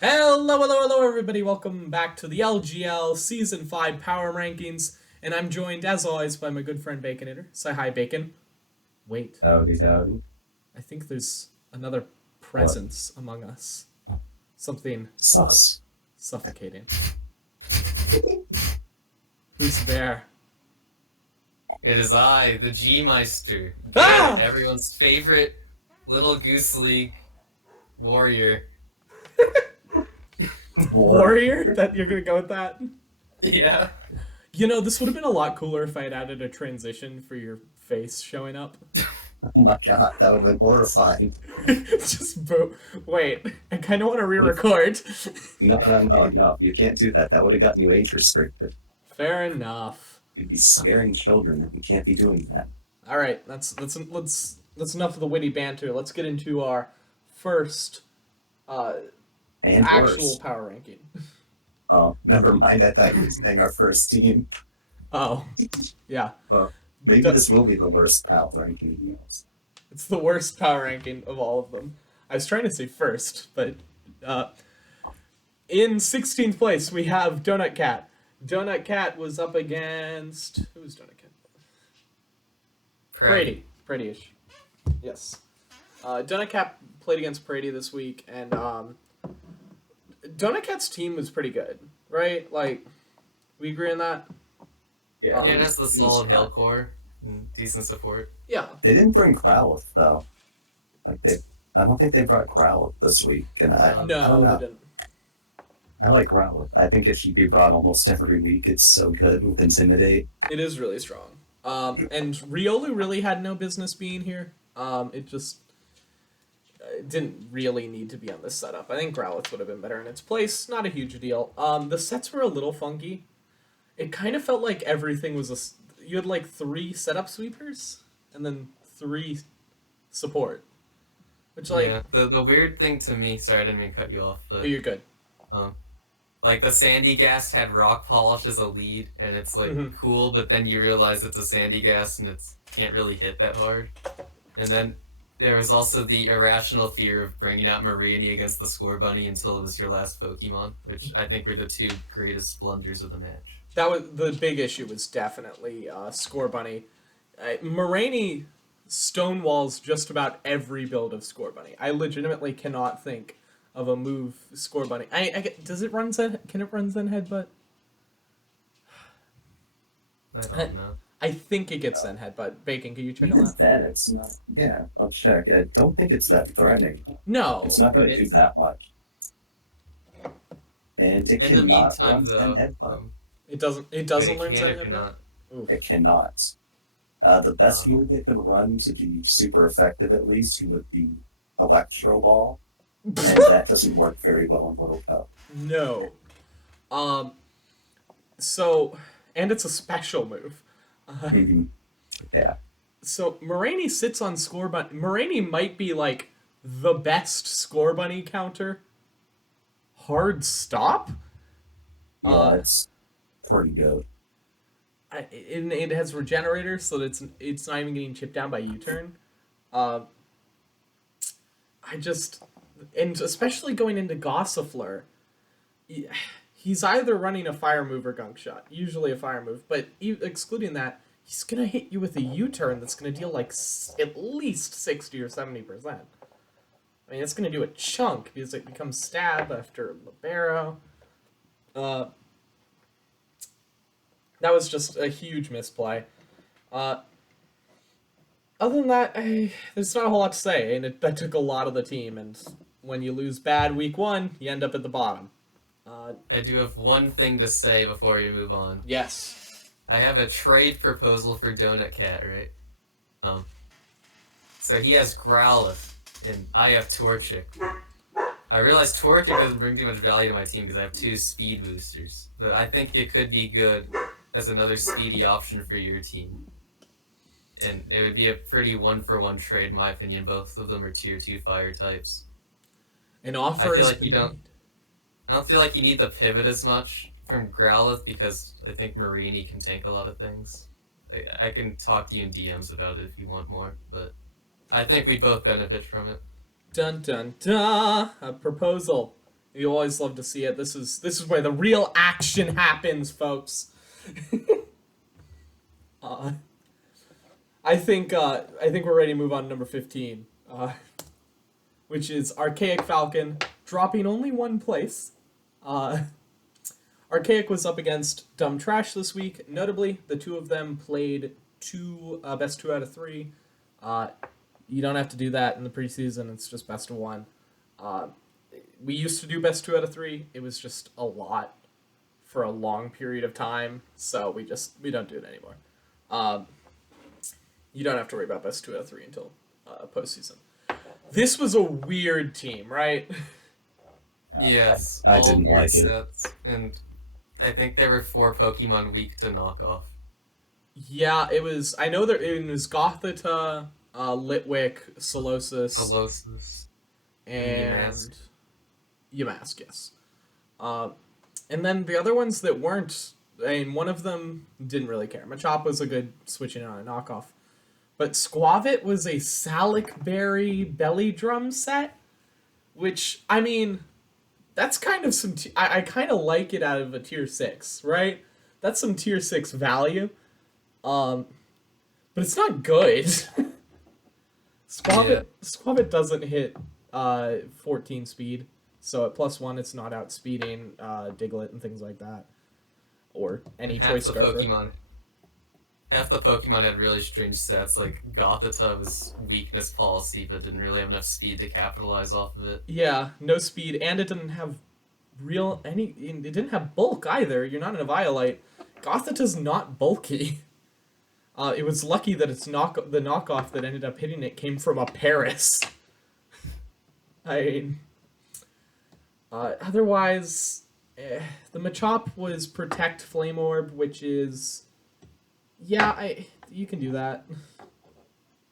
Hello, everybody. Welcome back to the LGL Season 5 Power Rankings. And I'm joined, as always, by my good friend Baconater. Say hi, Bacon. Wait, Howdy, howdy. I think there's another What? presence among us. Something Sus. suffocating. Who's there? It is I, the G-Meister, Ah! Garrett, everyone's favorite little Goose League warrior. Warrior? That you're gonna go with that? Yeah. You know, this would have been a lot cooler if I had added a transition for your face showing up. Oh my god, that would have been horrifying. Just wait, I kind of want to re-record. No. You can't do that. That would have gotten you age restricted. Fair enough. You'd be scaring children. You can't be doing that. All right, that's enough of the witty banter. Let's get into our first And actual worse. power ranking. Oh, never mind. I thought you were saying our first team. Oh, yeah, Well, maybe That- this will be the worst power ranking. it's the worst power ranking of all of them. I was trying to say first, but in 16th place we have DonutCat. DonutCat was up against who's DonutCat? Brady-ish. Yes. DonutCat played against Brady this week, and DonutCat's team was pretty good, right? Like, we agree on that? Yeah, Yeah, that's the solid fine. hill core and decent support. Yeah. They didn't bring Growlithe though. I don't think they brought Growlithe this week, and I don't No, know. they didn't. I like Growlithe. I think it should be brought almost every week. It's so good with Intimidate. It is really strong. And Riolu really had no business being here. It just didn't really need to be on this setup. I think Growlithe would have been better in its place. Not a huge deal. The sets were a little funky. It kind of felt like everything was you had like 3 setup sweepers and then 3 support. Which, like, Yeah, the weird thing to me, sorry I didn't mean to cut you off, oh, but you're good. like the Sandy Gas had Rock Polish as a lead, and it's like Mhm. cool, but then you realize it's a Sandy Gas and it's can't really hit that hard. And then there was also the irrational fear of bringing out Marini against the Score Bunny until it was your last Pokemon, which I think were the 2 greatest blunders of the match. That was the big issue. Was definitely Score Bunny. Moraine stonewalls just about every build of Score Bunny. I legitimately cannot think of a move Score Bunny. Does it run Zen? Can it run Zen Headbutt? I don't know. I think it gets Zen Headbutt. Bacon, can you check on Even that? then, it's not. Yeah, I'll check. I don't think it's that threatening. No, It's not going but to do that much. And it In the cannot meantime, run though, Zen Headbutt. It doesn't. It wait, doesn't it learn can Zen or Headbutt. cannot? Oof. It cannot. The best move it could run to be super effective, at least, would be Electro Ball, and that doesn't work very well in Little Cup. No. So, and it's a special move. Yeah. So Moraine sits on Score Bunny. Moraine might be like the best Score Bunny counter. Hard stop. Yeah, it's pretty good. It has regenerator, so that it's not even getting chipped down by U-turn. I just, and especially going into Gossifleur, he's either running a fire move or gunk shot. Usually a fire move, but excluding that, he's gonna hit you with a U-turn that's gonna deal like at least 60 or 70%. I mean, it's gonna do a chunk because it becomes stab after Libero. That was just a huge misplay. Other than that, there's not a whole lot to say, and that took a lot of the team. And when you lose bad week 1, you end up at the bottom. I do have one thing to say before we move on. Yes. I have a trade proposal for DonutCat, right? So he has Growlithe, and I have Torchic. I realize Torchic doesn't bring too much value to my team because I have 2 speed boosters, but I think it could be good as another speedy option for your team. And it would be a pretty 1-for-1 trade, in my opinion. Both of them are tier 2 fire types. An offer. I feel has like been you don't- made. I don't feel like you need the pivot as much from Growlithe because I think Marini can tank a lot of things. I can talk to you in DMs about it if you want more, but I think we'd both benefit from it. Dun dun dun! A proposal You always love to see it. This is where the real action happens, folks. I think we're ready to move on to number 15, which is Archaic Falcon, dropping only one place. Archaic was up against Dumb Trash this week. Notably, the two of them played best 2 out of 3. You don't have to do that in the preseason. It's just best of 1. We used to do best 2 out of 3. It was just a lot for a long period of time, so we don't do it anymore. You don't have to worry about best 2 out of 3 until postseason. This was a weird team, right? Yes, I all didn't weird like it. sets, and I think there were 4 Pokemon weak to knock off. Yeah, it was. I know that it was Gothita, Litwick, Solosis, Colossus. and Yamask, yes. And then the other ones that weren't, I mean, one of them didn't really care. Machop was a good switching on a knockoff. But Squavit was a Salicberry belly drum set, which, I mean, that's kind of some... I kind of like it out of a tier 6, right? That's some tier 6 value. But it's not good. Squavit doesn't hit 14 speed, so at +1 it's not outspeeding Diglett and things like that. Or any choice scarfer. Half the Pokemon had really strange stats, like Gothita was weakness policy, but didn't really have enough speed to capitalize off of it. Yeah, no speed, and it didn't have it didn't have bulk either. You're not in a Violite. Gothita's not bulky. It was lucky that the knockoff that ended up hitting it came from a Paris. I mean, otherwise, the Machop was Protect Flame Orb, which is, yeah, you can do that.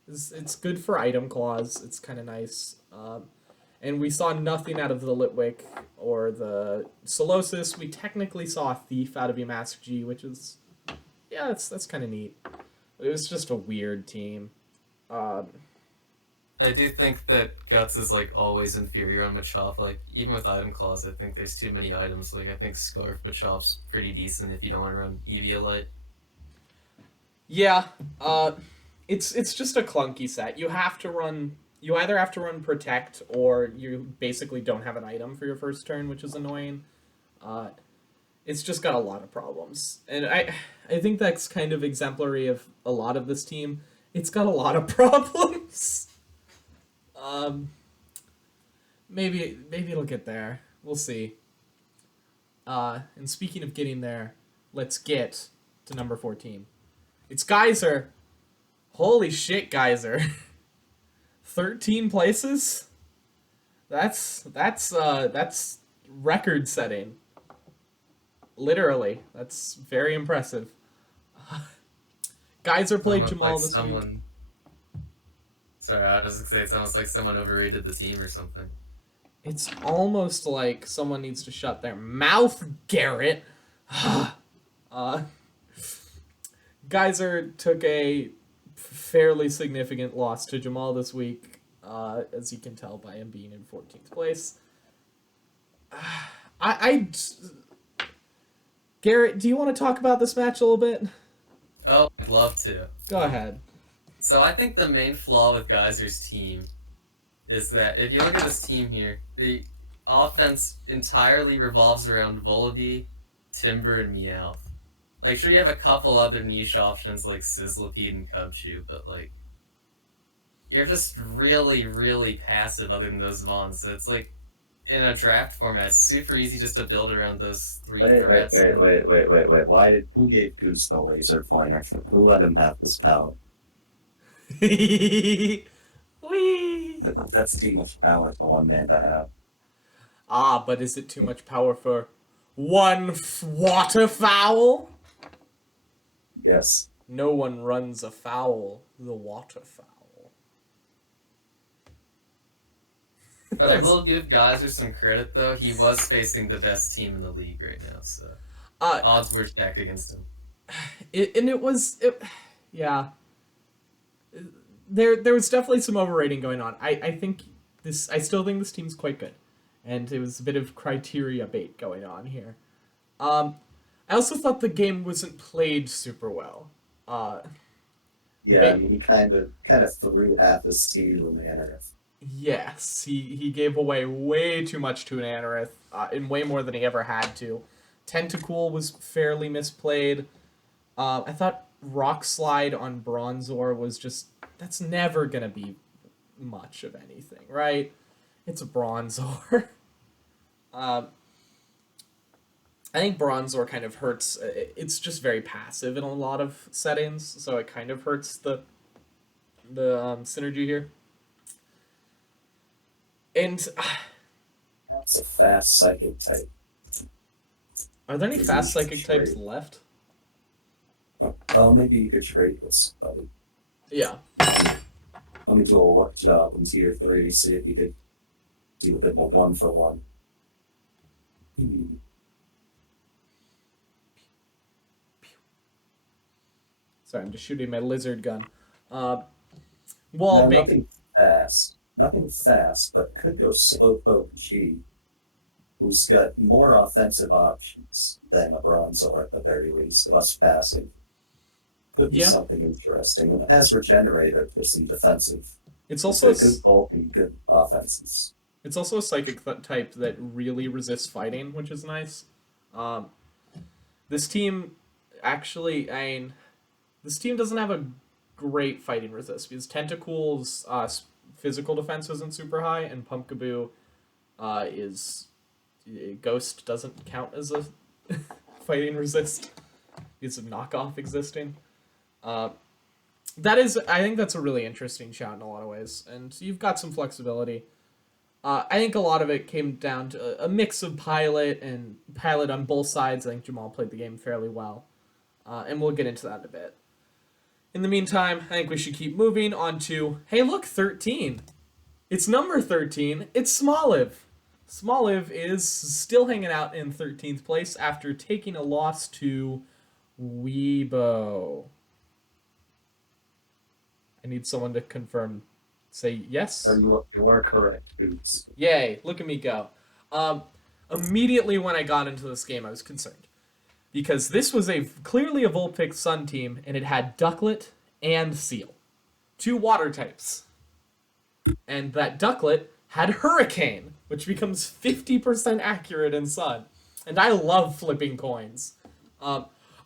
It's good for item clause. It's kind of nice. And we saw nothing out of the Litwick or the Solosis. We technically saw a Thief out of Yamask G, which is, yeah, that's kind of neat. It was just a weird team. I do think that Guts is like always inferior on Machop. Like even with item clause, I think there's too many items. Like I think Scarf Machop's pretty decent if you don't want to run Eviolite. Yeah, it's just a clunky set. You either have to run Protect or you basically don't have an item for your first turn, which is annoying. It's just got a lot of problems, and I think that's kind of exemplary of a lot of this team. It's got a lot of problems. Maybe it'll get there. We'll see. And speaking of getting there, let's get to number 14. It's Geyser. Holy shit, Geyser. 13 places? That's record setting. Literally. That's very impressive. Geyser played Jamal this week. Sorry, I was gonna say it sounds like someone overrated the team or something. It's almost like someone needs to shut their mouth, Garrett. Geyser took a fairly significant loss to Jamal this week, as you can tell by him being in 14th place. Garrett, do you want to talk about this match a little bit? Oh, I'd love to. Go ahead. So I think the main flaw with Geyser's team is that if you look at this team here, the offense entirely revolves around Volibee, Timber, and Meowth. Like, sure, you have a couple other niche options like Sizzlipede and Cubchoo, but, like, you're just really, really passive other than those Vons. So it's like, in a draft format, it's super easy just to build around those 3 threats. Wait. Who gave Goose the laser pointer? Who let him have this power? Whee! That's too much power for one man to have. Ah, but is it too much power for one waterfowl? Yes. No one runs afoul the waterfowl. But I will give Geyser some credit, though. He was facing the best team in the league right now, so odds were stacked against him. Yeah. There was definitely some overrating going on. I still think this team's quite good. and it was a bit of criteria bait going on here. I also thought the game wasn't played super well. Yeah, I mean, he kind of threw half his team to Manor. Yes, he gave away way too much to an Anorith, and way more than he ever had to. Tentacool was fairly misplayed. I thought Rock Slide on Bronzor was just... That's never going to be much of anything, right? It's a Bronzor. I think Bronzor kind of hurts... It's just very passive in a lot of settings, so it kind of hurts the synergy here. And... That's a fast psychic type. Are there any Maybe fast you should psychic types trade. left? Well, maybe you could trade this, buddy. Yeah. Let me do a work job in tier 3, see if we could do a bit of a 1-for-1. Sorry, I'm just shooting my lizard gun. No, Big. Nothing fast, but could go Slowpoke G, who's got more offensive options than a Bronzor at the very least, less passive. Could be something interesting. And has Regenerator for some defensive. It's also good bulk and good offenses. It's also a psychic type that really resists fighting, which is nice. This team actually, this team doesn't have a great fighting resist because Tentacool's physical defense isn't super high, and Pumpkaboo is Ghost doesn't count as a fighting resist. It's a knockoff existing. That is, I think that's a really interesting shout in a lot of ways, and you've got some flexibility. I think a lot of it came down to a mix of pilot on both sides. I think Jamal played the game fairly well, and we'll get into that in a bit. In the meantime, I think we should keep moving on to, hey look, 13. It's number 13. It's Smoliv. Smoliv is still hanging out in 13th place after taking a loss to Weebo. I need someone to confirm. Say yes? No, you are correct, Boots. Yay, look at me go. Immediately when I got into this game, I was concerned. Because this was clearly a Vulpix Sun team, and it had Ducklet and Seal. 2 water types. And that Ducklet had Hurricane, which becomes 50% accurate in Sun. And I love flipping coins.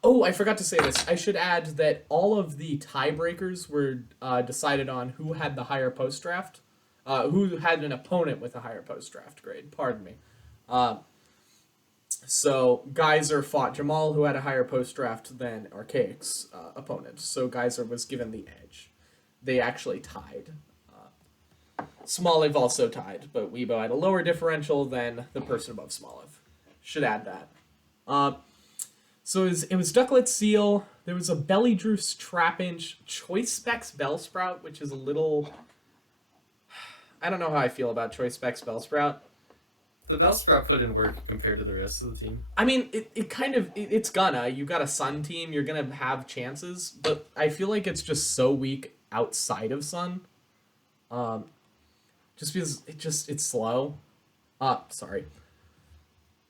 Oh, I forgot to say this. I should add that all of the tiebreakers were decided on who had the higher post-draft. Who had an opponent with a higher post-draft grade. Pardon me. So Geyser fought Jamal, who had a higher post-draft than Archaic's opponent. So Geyser was given the edge. They actually tied. Smoliv also tied, but Weebo had a lower differential than the person above Smoliv. Should add that. So it was Ducklet Seal. There was a Bellydrew's Trapinch, Choice Specs Bellsprout, which is a little... I don't know how I feel about Choice Specs Bellsprout. The Bellsprout put in work compared to the rest of the team. I mean, it's gonna. You got a Sun team, you're gonna have chances, but I feel like it's just so weak outside of Sun. Just because it's slow. Sorry.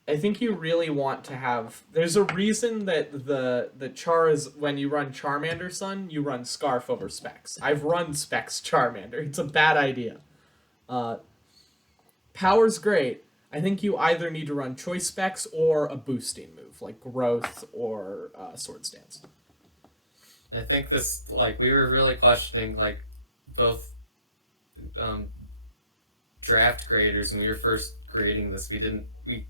I think you really want to have... There's a reason that the Char is... When you run Charmander Sun, you run Scarf over Specs. I've run Specs Charmander. It's a bad idea. Power's great. I think you either need to run Choice Specs or a boosting move, like Growth or Sword Stance. I think this... we were really questioning, both draft graders when we were first grading this.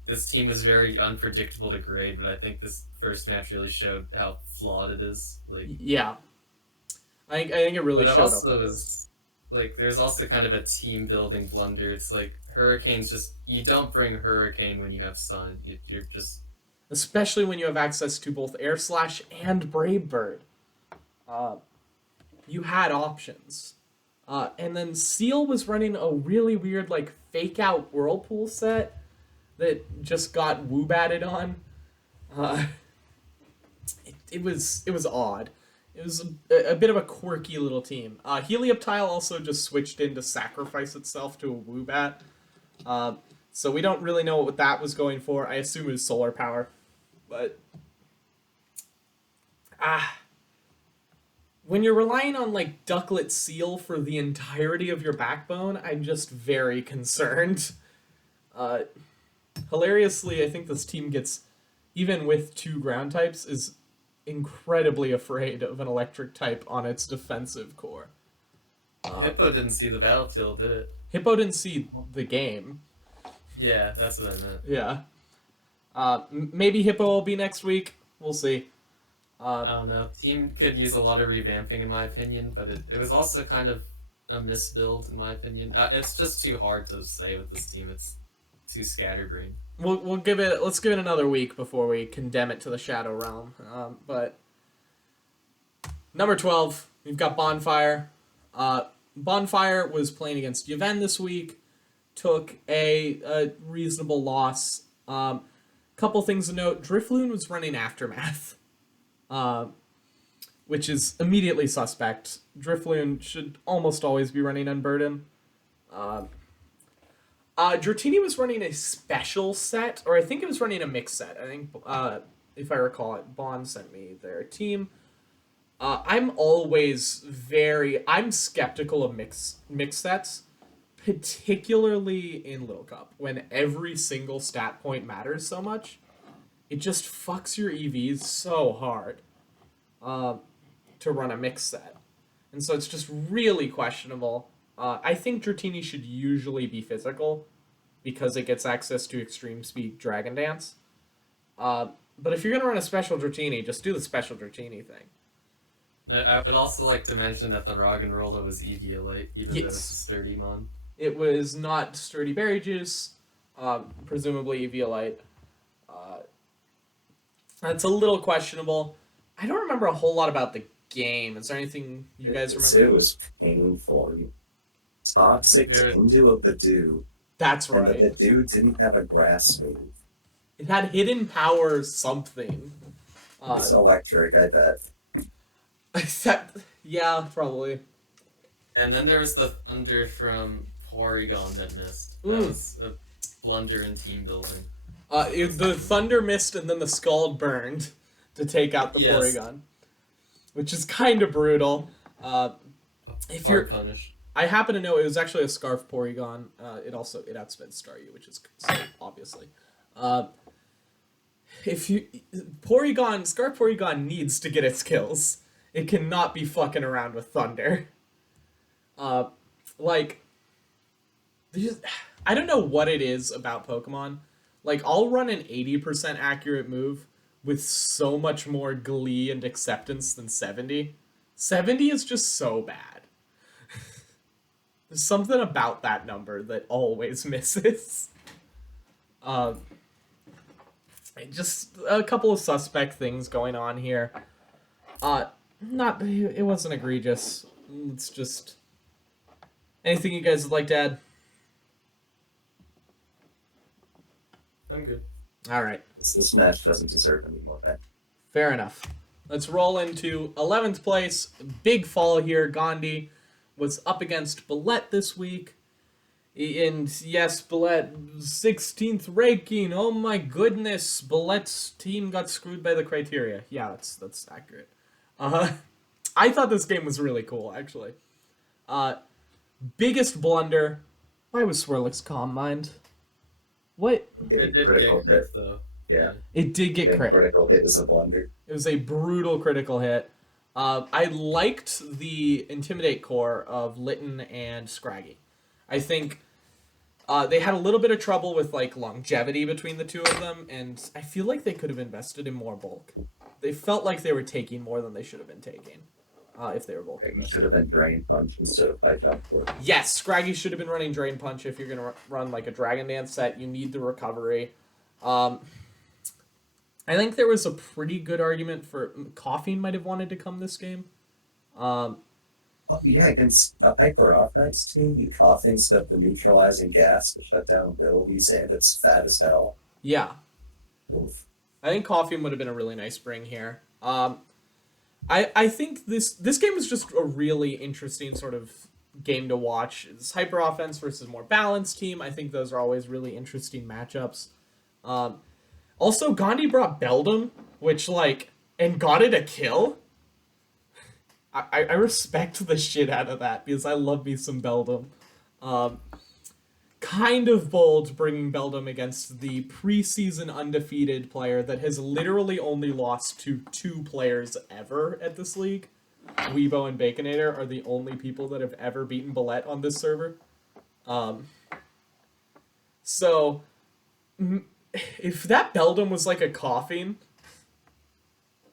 This team was very unpredictable to grade, but I think this first match really showed how flawed it is. Yeah, I think it really showed. But also is there's also kind of a team building blunder. It's Hurricane's just, you don't bring Hurricane when you have Sun. You're just, especially when you have access to both Air Slash and Brave Bird. You had options. And then Seal was running a really weird, fake out Whirlpool set that just got woobatted on. It was odd. It was a bit of a quirky little team. Helioptile also just switched in to sacrifice itself to a Woobat. So we don't really know what that was going for. I assume it was solar power. But when you're relying on like Ducklet Seal for the entirety of your backbone, I'm just very concerned. Hilariously, I think this team gets, even with 2 ground types, is incredibly afraid of an electric type on its defensive core. Hippo didn't see the battlefield, did it? Hippo didn't see the game. Yeah, that's what I meant. Yeah. Maybe Hippo will be next week. We'll see. I don't know. Team could use a lot of revamping, in my opinion, but it was also kind of a misbuild, in my opinion. It's just too hard to say with this team. It's too scatterbrained. Let's give it another week before we condemn it to the Shadow Realm. But number 12, we've got Bonfire. Bonfire was playing against Yven this week. Took a reasonable loss. Couple things to note. Drifloon was running Aftermath. Which is immediately suspect. Drifloon should almost always be running Unburden. Dratini was running a special set, or I think it was running a mixed set. I think, if I recall it, Bond sent me their team. I'm skeptical of mixed sets, particularly in Little Cup, when every single stat point matters so much. It just fucks your EVs so hard to run a mixed set. And so it's just really questionable. I think Dratini should usually be physical because it gets access to extreme speed Dragon Dance. But if you're going to run a special Dratini, just do the special Dratini thing. I would also like to mention that the Roggenrola was Eviolite, even though it's a sturdy mon. It was not Sturdy Berry Juice, presumably Eviolite. That's a little questionable. I don't remember a whole lot about the game. Is there anything you guys remember? It was painful. Toxic into a Badoo. That's right. And the Badoo didn't have a grass move. It had hidden power something. It's electric, I bet. Yeah, probably. And then there was the Thunder from Porygon that missed. That was a blunder in team building. The Thunder missed and then the Scald burned to take out the Porygon. Which is kind of brutal. If you're punished. I happen to know it was actually a Scarf Porygon. It outsped Staryu, which is safe, obviously. Scarf Porygon needs to get its kills. It cannot be fucking around with Thunder. I don't know what it is about Pokemon. Like, I'll run an 80% accurate move with so much more glee and acceptance than 70. 70 is just so bad. There's something about that number that always misses. Just a couple of suspect things going on here. It wasn't egregious. It's just... Anything you guys would like to add? I'm good. Alright. This match doesn't deserve any more, man. Fair enough. Let's roll into 11th place. Big fall here. Gandhi was up against Billette this week. And yes, Billette, 16th ranking. Oh my goodness. Billette's team got screwed by the criteria. Yeah, that's accurate. I thought this game was really cool, actually. Biggest blunder. Why was Swirlix Calm Mind? What? It did get crit, though. Yeah. It did get crit. Critical hit is a blunder. It was a brutal critical hit. I liked the Intimidate core of Litten and Scraggy. I think they had a little bit of trouble with like longevity between the two of them, and I feel like they could have invested in more bulk. They felt like they were taking more than they should have been taking. If they were bulk. It should have been Drain Punch instead of Pipe Jump. Yes, Scraggy should have been running Drain Punch. If you're going to run like a Dragon Dance set, you need the recovery. I think there was a pretty good argument for Coughing might have wanted to come this game. Oh yeah, against the Hyper Offense team, Coughing's got the neutralizing gas to shut down abilities, and it's fat as hell. Yeah. Oof. I think Coughing would have been a really nice bring here. I think this game was just a really interesting sort of game to watch. It's hyper offense versus more balanced team. I think those are always really interesting matchups. Also, Gandhi brought Beldum, which and got it a kill. I respect the shit out of that because I love me some Beldum. Kind of bold bringing Beldum against the preseason undefeated player that has literally only lost to 2 players ever at this league. Weebo and Baconater are the only people that have ever beaten Billette on this server. So, if that Beldum was like a coughing,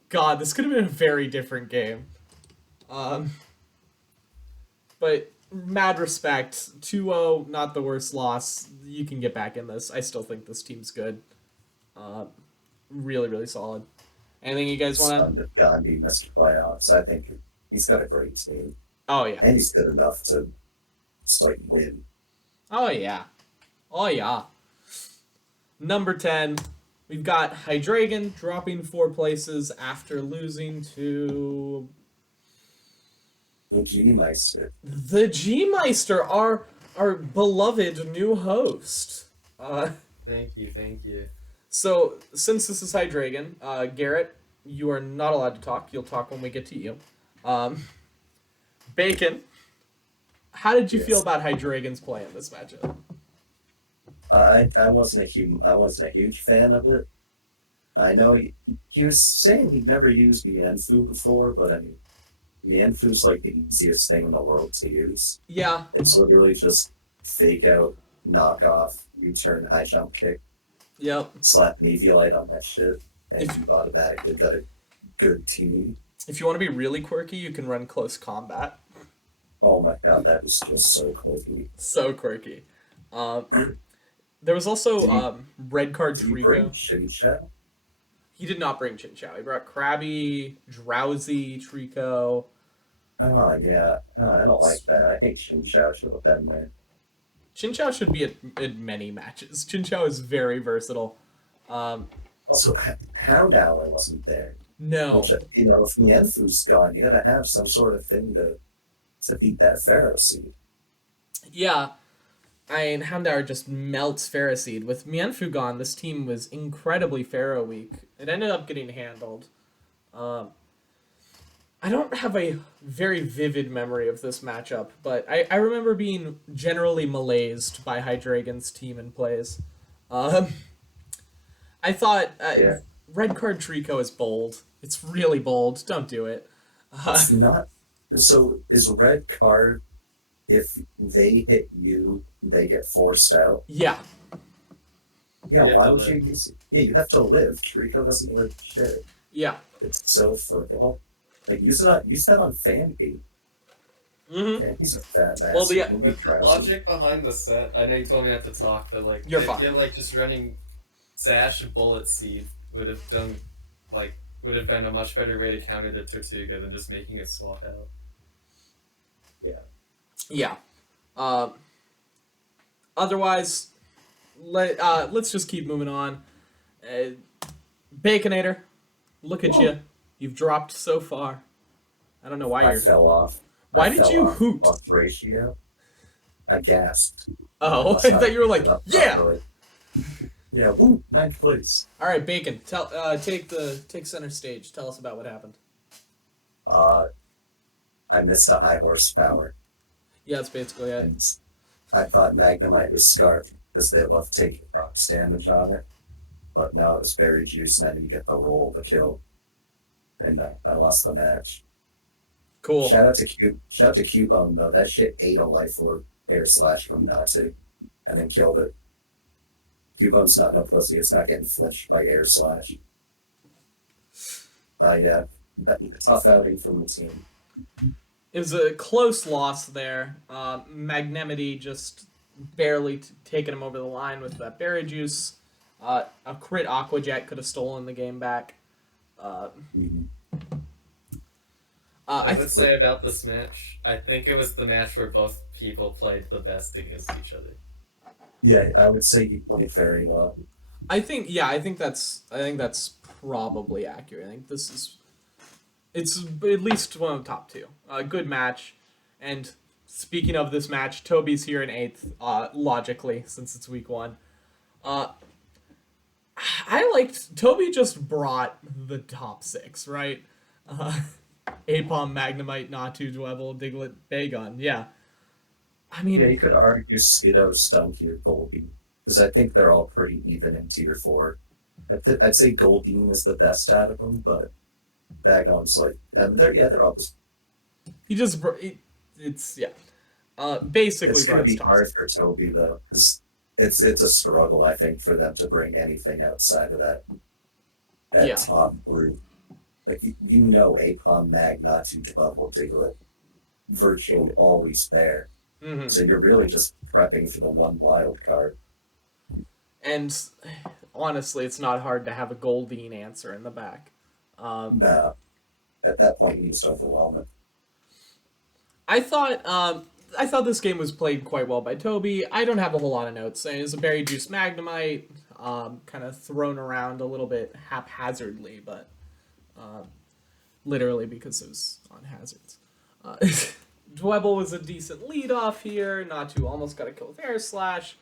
God, this could have been a very different game. But mad respect. 2-0, not the worst loss. You can get back in this. I still think this team's good. Really, really solid. Anything you guys want to... Gandhi missed playoffs. I think he's got a great team. Oh, yeah. And he's good enough to just, win. Oh, yeah. Oh, yeah. Number 10, we've got Hydreigon dropping 4 places after losing to... The G-Meister. The G-Meister, our beloved new host. Thank you. So, since this is Hydreigon, Garrett, you are not allowed to talk. You'll talk when we get to you. Bacon, how did you feel about Hydreigon's play in this matchup? I wasn't a huge fan of it. I know he was saying he'd never used Mienfoo before, but I mean, Mienfoo's like the easiest thing in the world to use. Yeah. It's literally just fake out, knock off, U-turn, high jump kick. Yep. Slap Billette on that shit, and you've automatically got a good team. If you want to be really quirky, you can run close combat. Oh my god, that was just so quirky. So quirky. There was also red card Did he bring Trico. Chin-Chow? He did not bring Chin-Chow. He brought Krabby, Drowsy, Trico. Oh yeah, I don't like that. I think Chin-Chow should have been there. Chin-Chow should be at many matches. Chin-Chow is very versatile. Also, Hound Hour wasn't there. No. Which, if Mienfoo's gone, you gotta have some sort of thing to beat that Pharaoh-seed. Yeah. Houndour just melts Pharaoh-seed. With Mienfoo gone, this team was incredibly Pharaoh weak. It ended up getting handled. I don't have a very vivid memory of this matchup, but I remember being generally malaised by Hydreigon's team and plays. I thought red card Trico is bold. It's really bold. Don't do it. It's not. So is red card, if they hit you, they get forced out? Yeah. Yeah, why would you use it? Yeah, you have to live. Trico doesn't live shit. Yeah. It's so fertile. Use that on Fanby. Mm-hmm. Yeah, he's a fat ass. Well, the logic behind the set, I know you told me not to talk, but You're fine. Just running Sash and Bullet Seed would have been a much better way to counter the Tortuga than just making it swap out. Yeah. Yeah. Otherwise, let's just keep moving on. Baconator, look at you. You've dropped so far. I don't know why I fell off. Why did you hoot? Ratio. I gasped. Oh, I thought you were like, yeah. Properly. Yeah, woo, 9th place. All right, Bacon. Take center stage. Tell us about what happened. I missed a high horsepower. Yeah, that's basically it. And I thought Magnemite was Scarf because they love taking procs damage on it. But no, it was Berry Juice and I didn't get the roll, the kill. And I lost the match. Cool. Shout out to Cubone though. That shit ate a life orb air slash from Nazi and then killed it. Cubone's not no pussy, it's not getting flinched by air slash. Yeah. Tough outing from the team. It was a close loss there. Magnemity just barely taking him over the line with that berry juice. A crit Aqua Jet could have stolen the game back. I would say about this match, I think it was the match where both people played the best against each other. Yeah, I would say he played very well. I think that's probably accurate. I think it's at least one of the top 2. A good match, and speaking of this match, Toby's here in 8th, logically, since it's week 1. I liked... Toby just brought the top 6, right? Apom, Magnemite, Natu, Dwebble, Diglett, Bagon. Yeah. I mean... Yeah, you could argue Skiddo, Stunky, or Goldie, because I think they're all pretty even in Tier 4. I'd say Goldine is the best out of them, but Bagon's like... And they're all just... He just... It's... Yeah. Basically, It's going to be top hard 6. for Toby, though, because it's a struggle, I think, for them to bring anything outside of that Yeah. top group. Like, you know Apom, Natu, Dwebble, Diglett, virtually always there. Mm-hmm. So you're really just prepping for the one wild card. And honestly, it's not hard to have a Goldine answer in the back. No. At that point, you just overwhelm it. I thought this game was played quite well by Toby. I don't have a whole lot of notes. It was a Berry Juice Magnemite, kind of thrown around a little bit haphazardly, but literally because it was on hazards. Dwebble was a decent lead off here. Natu almost got a kill with Air Slash.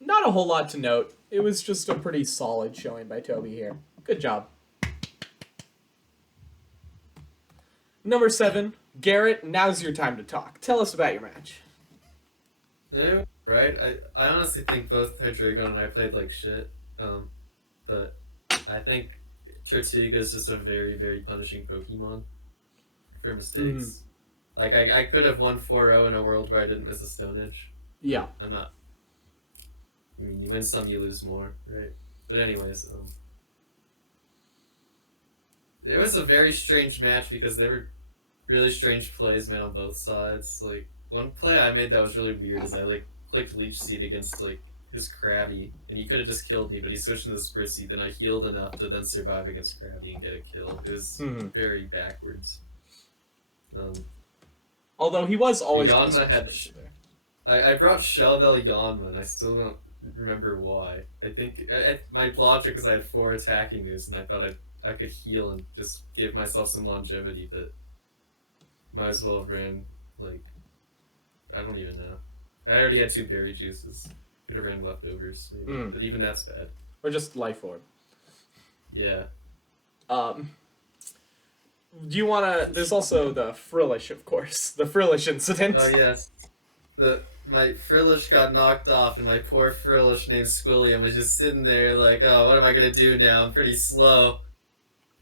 Not a whole lot to note. It was just a pretty solid showing by Toby here. Good job. Number 7, Garrett, now's your time to talk. Tell us about your match. Yeah, right. I honestly think both Hydreigon and I played like shit. But I think Tortuga's just a very, very punishing Pokemon for mistakes. Like, I could have won 4-0 in a world where I didn't miss a Stone Edge. Yeah. I'm not... I mean, you win some, you lose more, right? But anyways, it was a very strange match because there were really strange plays made on both sides. Like, one play I made that was really weird is I, like, clicked Leech Seed against, like, his Krabby, and he could have just killed me, but he switched into Spritzee, then I healed enough to then survive against Krabby and get a kill. It was very backwards. Although he was always... Yanma had... I brought Shellbell Yanma, and I still don't remember why. I think... my logic is I had 4 attacking moves, and I thought I could heal and just give myself some longevity, but... Might as well have ran, like... I don't even know. I already had 2 berry juices. Could have ran leftovers, maybe. But even that's bad. Or just Life Orb. Yeah. Do you want to... There's also the Frillish, of course. The Frillish incident. Oh, yes. My Frillish got knocked off, and my poor Frillish named Squilliam was just sitting there like, oh, what am I gonna do now? I'm pretty slow.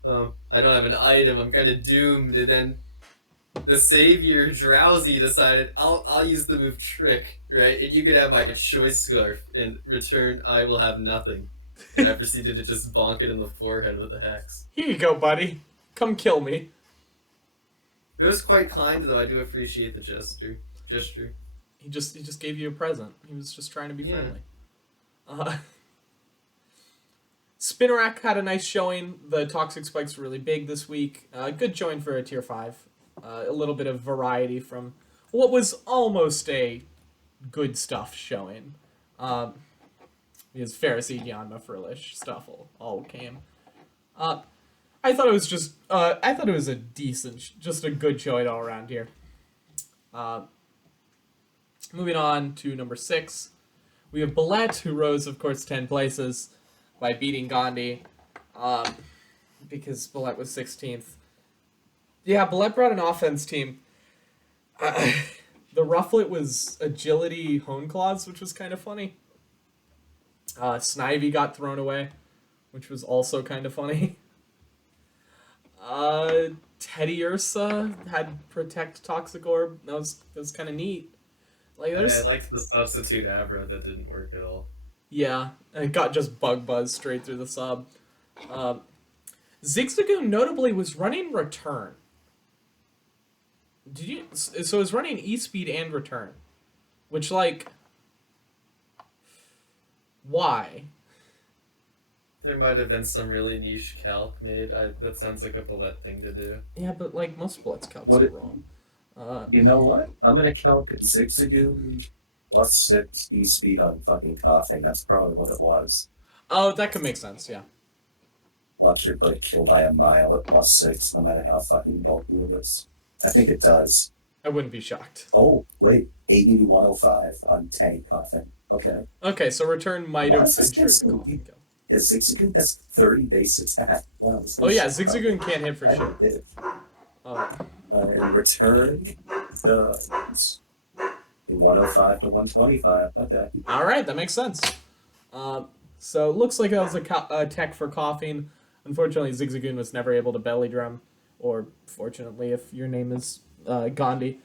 I don't have an item, I'm kinda doomed, and then the savior, Drowsy, decided, I'll use the move Trick, right? And you can have my Choice Scarf, in return, I will have nothing. And I proceeded to just bonk it in the forehead with the Hex. Here you go, buddy. Come kill me. It was quite kind, though. I do appreciate the gesture. He just gave you a present. He was just trying to be friendly. Spinarak had a nice showing. The Toxic Spikes were really big this week. Good showing for a Tier 5. A little bit of variety from what was almost a good stuff showing. Because Pharisee, Yanma, Frillish stuff all came. I thought it was just... I thought it was a decent... Just a good showing all around here. Moving on to number 6. We have Billette, who rose, of course, 10 places by beating Gandhi. Because Billette was 16th. Yeah, Billette brought an offense team. The Rufflet was Agility Hone Claws, which was kind of funny. Snivy got thrown away, which was also kind of funny. Teddy Ursa had Protect Toxic Orb. That was kind of neat. Like, I liked the substitute Abra that didn't work at all. Yeah, and it got just Bug Buzz straight through the sub. Zigzagoon notably was running Return. So it was running E-Speed and Return. Which, like... Why? There might have been some really niche calc made. That sounds like a Billette thing to do. Yeah, but, like, most Billette's calcs are wrong. You know what? I'm gonna count it Zigzagoon plus 6 E-Speed on fucking Coughing. That's probably what it was. Oh, that could make sense, yeah. Watch your play kill by a mile at plus 6, no matter how fucking bulky it is. I think it does. I wouldn't be shocked. Oh, wait. 80 to 105 on Tank Coffin. Okay. Okay, so return might Why have is this ventured the pistol? Coffin Kill. Yeah, Zigzagoon has 30 base attack. Wow, Oh yeah, Zigzagoon can't hit for I sure. did. Uh, And return the 105 to 125. Okay. all right, that makes sense. So it looks like that was a tech for coughing. Unfortunately, Zigzagoon was never able to belly drum, or fortunately, if your name is Gandhi.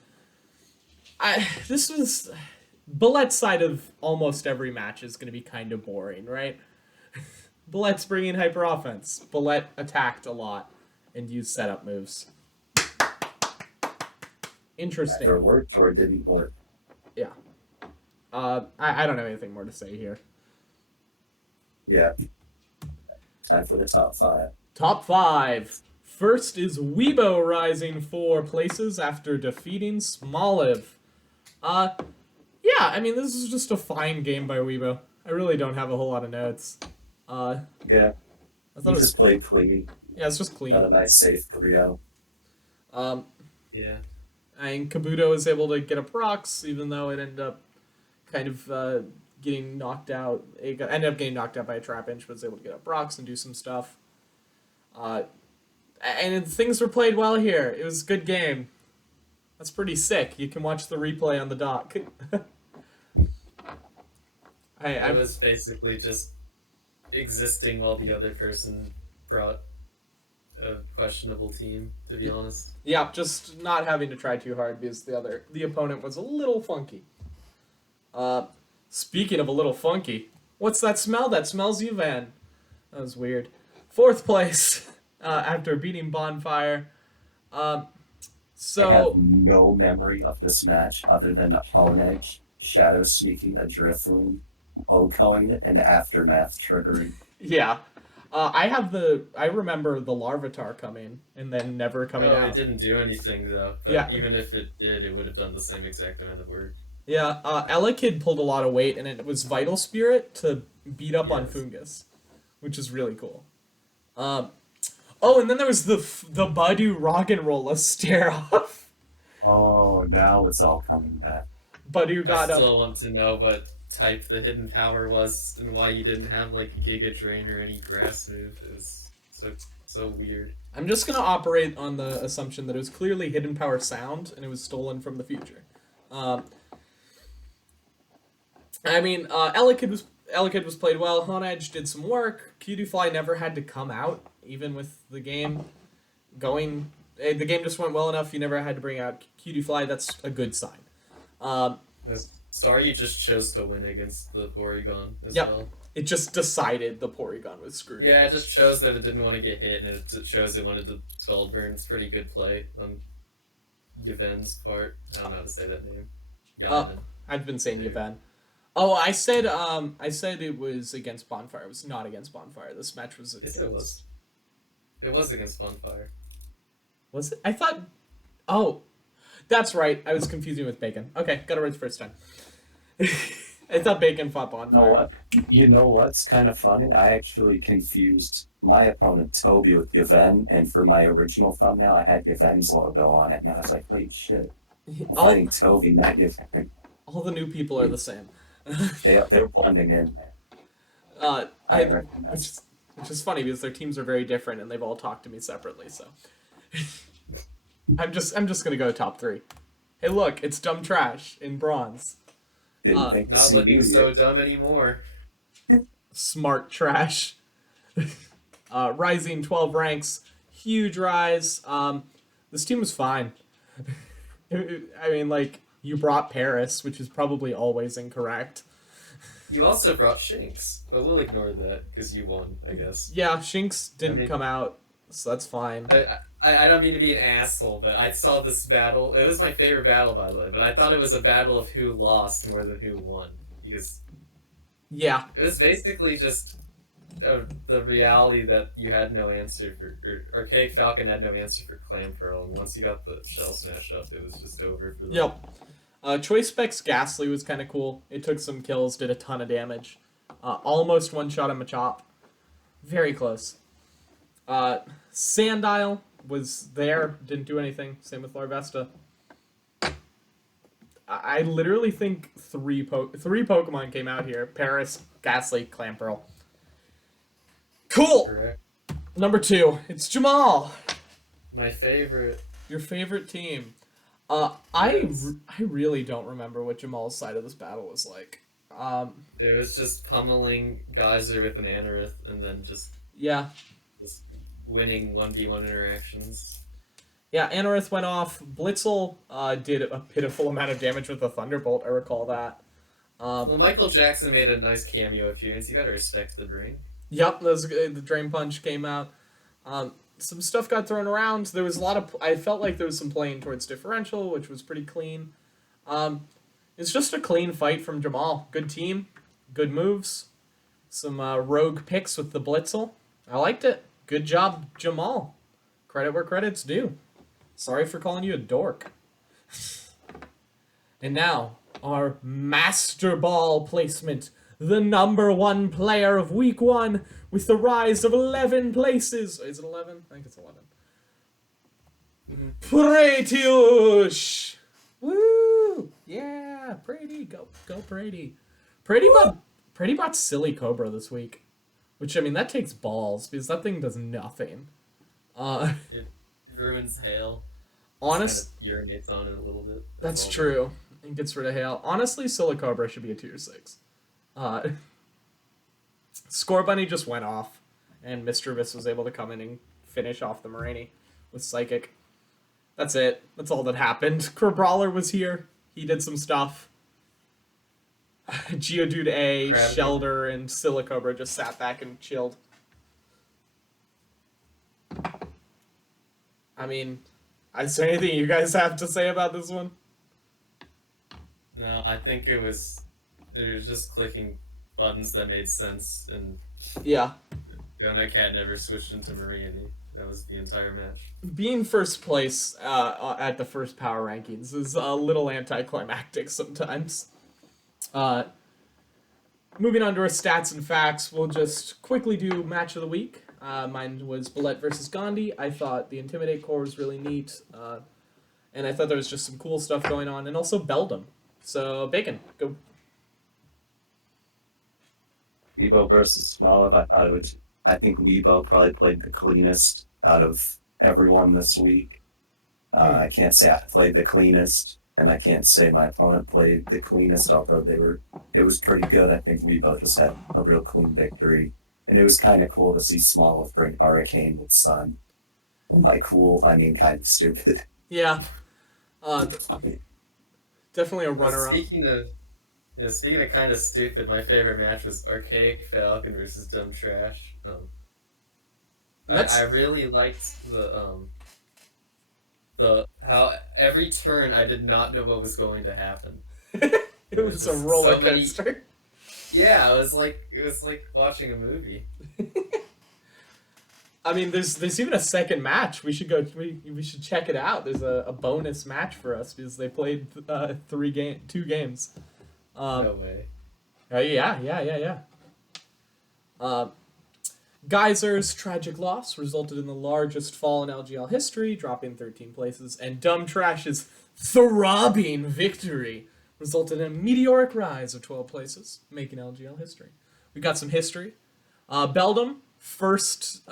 This was Billette's side of almost every match is going to be kind of boring, right? Billette's bringing hyper offense. Billette attacked a lot and used setup moves. Interesting. Either worked or it didn't work. Yeah. I don't have anything more to say here. Yeah. Time for the top 5. Top 5. First is Weebo rising 4 places after defeating Smoliv. Yeah, I mean, this is just a fine game by Weebo. I really don't have a whole lot of notes. Yeah. I thought He it was, just played clean. yeah, it's just clean. Got a nice safe 3-0. Yeah. I mean, Kabuto was able to get a procs, even though it ended up kind of getting knocked out. It ended up getting knocked out by a trap inch, but was able to get a procs and do some stuff. And things were played well here. It was a good game. That's pretty sick. You can watch the replay on the dock. It was basically just existing while the other person brought a questionable team, to be honest. Yeah, just not having to try too hard because the opponent was a little funky. Speaking of a little funky, what's that smell? That smells Yven. That was weird. 4th place after beating Bonfire. I So have no memory of this match other than Honedge, Shadow sneaking a Drifloon, OHKOing it, and Aftermath triggering. yeah, I remember the Larvitar coming and then never coming Oh, out. it didn't do anything though. But Yeah. even if it did, it would have done the same exact amount of work. Yeah, Elekid pulled a lot of weight, and it was Vital Spirit to beat up on Yes. Fungus, which is really cool. Oh, and then there was the Badu Rock and Rolla stare off. Oh, now it's all coming back. Badu got I up. still want to know what type the hidden power was and why you didn't have like a Giga Drain or any grass move. It was so weird. I'm just gonna operate on the assumption that it was clearly Hidden Power Sound, and it was stolen from the future. I mean, Elekid was played well. Honedge did some work. Cutie-Fly never had to come out, even with the game going. The game just went well enough. You never had to bring out Cutie-Fly. That's a good sign. Sorry, you just chose to win against the Porygon as Yep. well. It just decided the Porygon was screwed. Yeah, it just shows that it didn't want to get hit, and it shows it wanted to Scald Burn. It's pretty good play on Yven's part. I don't know how to say that name. Yven. I've been saying There. Yven. Oh, I said it was against Bonfire. It was not against Bonfire. This match was against. Yes, it was. It was against Bonfire. Was it? I thought. Oh, that's right. I was confusing with Bacon. Okay, got it right the first time. I thought Bacon fought Bonfire. You know what's kind of funny? I actually confused my opponent Toby with Yven, and for my original thumbnail, I had Yven's logo on it, and I was like, wait, shit. I'm All, fighting Toby, not Yven. all the new people are the same. They're blending in. Which is funny because their teams are very different and they've all talked to me separately. So I'm just gonna go top 3. Hey, look, it's Dumb Trash in bronze. Didn't think to Not see looking you so yet. dumb anymore. Smart Trash. Rising 12 ranks, huge rise. This team was fine. I mean, like, you brought Paris, which is probably always incorrect. You also brought Shinx, but we'll ignore that because you won, I guess. Yeah, Shinx didn't I mean- come out, so that's fine. I don't mean to be an asshole, but I saw this battle. It was my favorite battle, by the way, but I thought it was a battle of who lost more than who won. Because Yeah, it was basically just the reality that you had no answer for... Archaic Falcon had no answer for Clam Pearl, and once you got the Shell Smash up, it was just over for them. yep. Choice Specs Ghastly was kind of cool. It took some kills, did a ton of damage. Almost one-shot him a chop. Very close. Sandile was there, didn't do anything. Same with Larvesta. I literally think three Pokemon came out here: Paris, Ghastly, Clamperl. Cool. Correct. Number 2, it's Jamal. My favorite. Your favorite team. Yes. I really don't remember what Jamal's side of this battle was like. It was just pummeling Geyser with an Anorith and then just winning 1v1 interactions. Yeah, Anorith went off. Blitzel did a pitiful amount of damage with the Thunderbolt. I recall that. Well, Michael Jackson made a nice cameo appearance. You gotta respect the brain. Yep, the Drain Punch came out. Some stuff got thrown around. There was a lot of... I felt like there was some playing towards differential, which was pretty clean. It's just a clean fight from Jamal. Good team, good moves, some rogue picks with the Blitzel. I liked it. Good job, Jamal. Credit where credit's due. Sorry for calling you a dork. And now, our Master Ball placement. The number 1 player of Week 1 with the rise of 11 places. Is it 11? I think it's 11. Pratiush! Woo! Yeah, Brady. Go Brady. Brady bought Silly Cobra this week. Which, I mean, that takes balls, because that thing does nothing. It ruins Hail. Honest... Kind of urinates on it a little bit. That's true. It gets rid of Hail. Honestly, Silly Cobra should be a tier 6. Score Bunny just went off, and Mischievous was able to come in and finish off the Moraine with Psychic. That's it. That's all that happened. Crabrawler was here. He did some stuff. Geodude A, Crabby. Shelder, and Silicobra just sat back and chilled. I mean, is there anything you guys have to say about this one? No, I think it was just clicking buttons that made sense, and Yeah. DonutCat never switched into Mariani. That was the entire match. Being first place at the first power rankings is a little anticlimactic sometimes. Moving on to our stats and facts, we'll just quickly do match of the week. Mine was Billette versus Gandhi. I thought the Intimidate core was really neat, and I thought there was just some cool stuff going on, and also Beldum. So, Bacon, go. Weebo versus Smoliv, I think Weebo probably played the cleanest out of everyone this week. I can't say I played the cleanest, and I can't say my opponent played the cleanest, although it was pretty good. I think Weebo just had a real clean victory. And it was kind of cool to see Smoliv bring Hurricane with Sun. And by cool, I mean kind of stupid. Yeah. Definitely a runner-up. Speaking of kind of stupid, my favorite match was Archaic Falcon versus Dumb Trash. I really liked the how every turn I did not know what was going to happen. It was a roller coaster. Yeah, it was like watching a movie. I mean, there's even a second match. We should go. We should check it out. There's a bonus match for us because they played 2 games. No way. Yeah. Geyser's tragic loss resulted in the largest fall in LGL history, dropping 13 places, and Dumb Trash's throbbing victory resulted in a meteoric rise of 12 places, making LGL history. We got some history. Beldum, first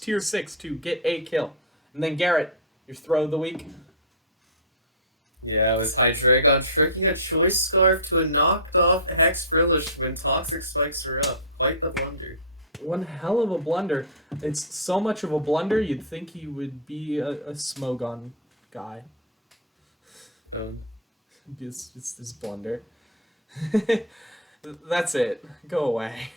tier 6 to get a kill. And then Garrett, your throw of the week. Yeah, it was Hydreigon tricking a Choice Scarf to a knocked off Hex Frillish when Toxic Spikes were up. Quite the blunder. One hell of a blunder. It's so much of a blunder, you'd think he would be a Smogon guy. Just blunder. That's it. Go away.